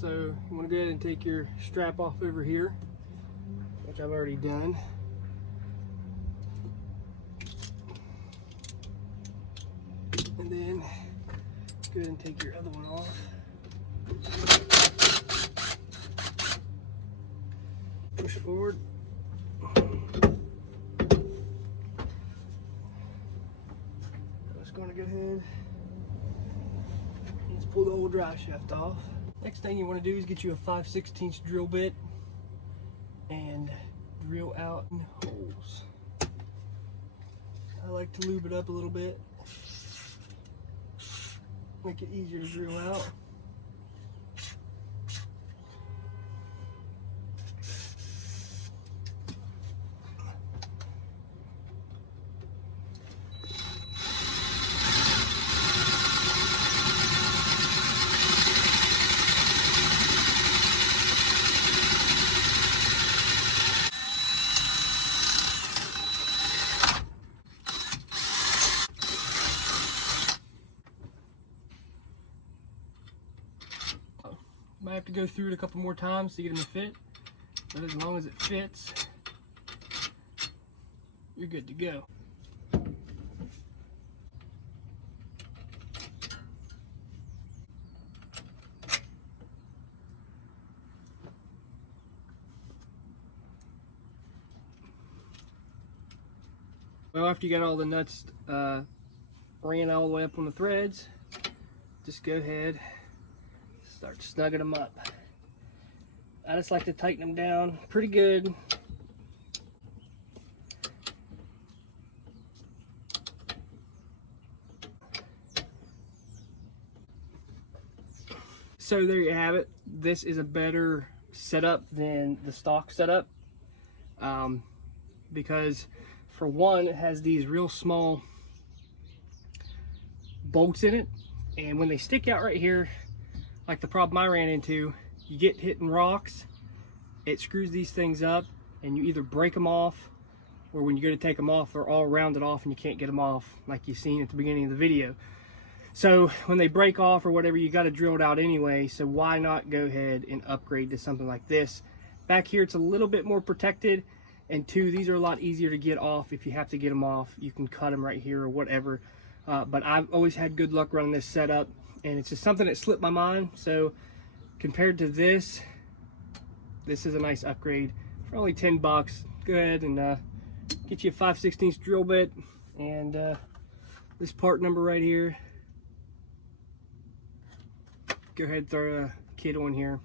So you want to go ahead and take your strap off over here, which I've already done. And then go ahead and take your other one off. Push it forward. I'm just going to go ahead and just pull the old drive shaft off. Next thing you want to do is get you a 5/16 drill bit and drill out holes. I like to lube it up a little bit, make it easier to drill out. Might have to go through it a couple more times to get them to fit, but as long as it fits, you're good to go. Well, after you got all the nuts ran all the way up on the threads, just go ahead, start snugging them up. I just like to tighten them down pretty good. So there you have it. This is a better setup than the stock setup because for one, it has these real small bolts in it, and when they stick out right here, like the problem I ran into, you get hitting rocks, it screws these things up, and you either break them off, or when you go to take them off, they're all rounded off and you can't get them off, like you've seen at the beginning of the video. So when they break off or whatever, you got to drill it out anyway, so why not go ahead and upgrade to something like this. Back here it's a little bit more protected, and two, these are a lot easier to get off. If you have to get them off, you can cut them right here or whatever. But I've always had good luck running this setup, and it's just something that slipped my mind. So compared to this, this is a nice upgrade for only 10 bucks. Go ahead and get you a 5/16 drill bit and this part number right here. Go ahead and throw a kid on here.